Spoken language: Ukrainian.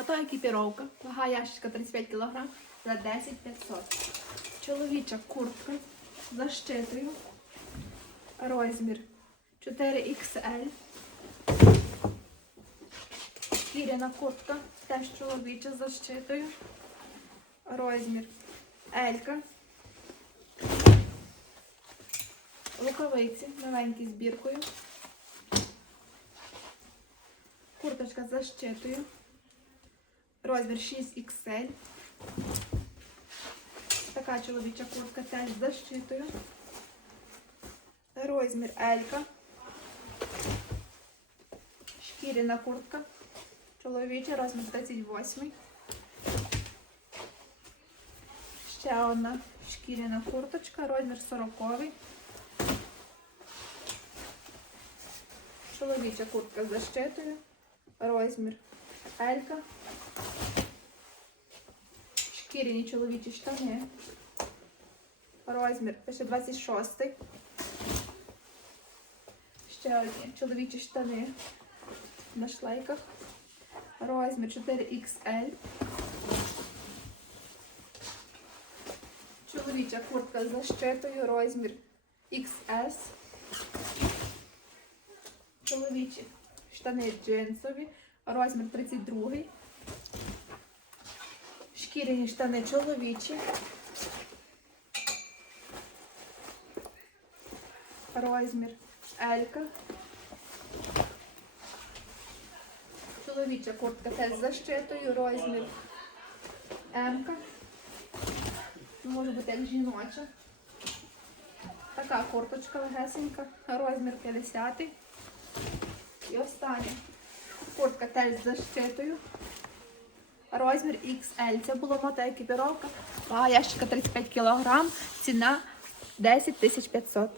Ото екіпіровка. Вага ящичка 35 кг за 10 500. Чоловіча куртка з защитою. Розмір 4XL. Шкіряна куртка, теж чоловіча з защитою. Розмір Елька. Рукавиці новенькі з біркою. Курточка з защитою. Розмір 6XL. Така чоловіча куртка теж з защитою. Розмір Елька. Шкіряна куртка. Чоловіча, розмір 38. Ще одна шкіряна курточка, розмір 40. Чоловіча куртка з защитою. Розмір Елька. Шкіряні чоловічі штани. Розмір пише 26. Ще одні чоловічі штани на шлейках. Розмір 4XL. Чоловіча куртка з защитою, розмір XS. Чоловічі штани джинсові, розмір 32. Шкіряні штани чоловічі. Розмір Елька. Чоловіча куртка теж з защитою, розмір М. Може бути як жіноча. Така курточка легесенька, розмір 50. І остання. Куртка теж з защитою. Розмір XL. Це була мотоекіпіровка. Вага ящика 35 кг. Ціна 10 500.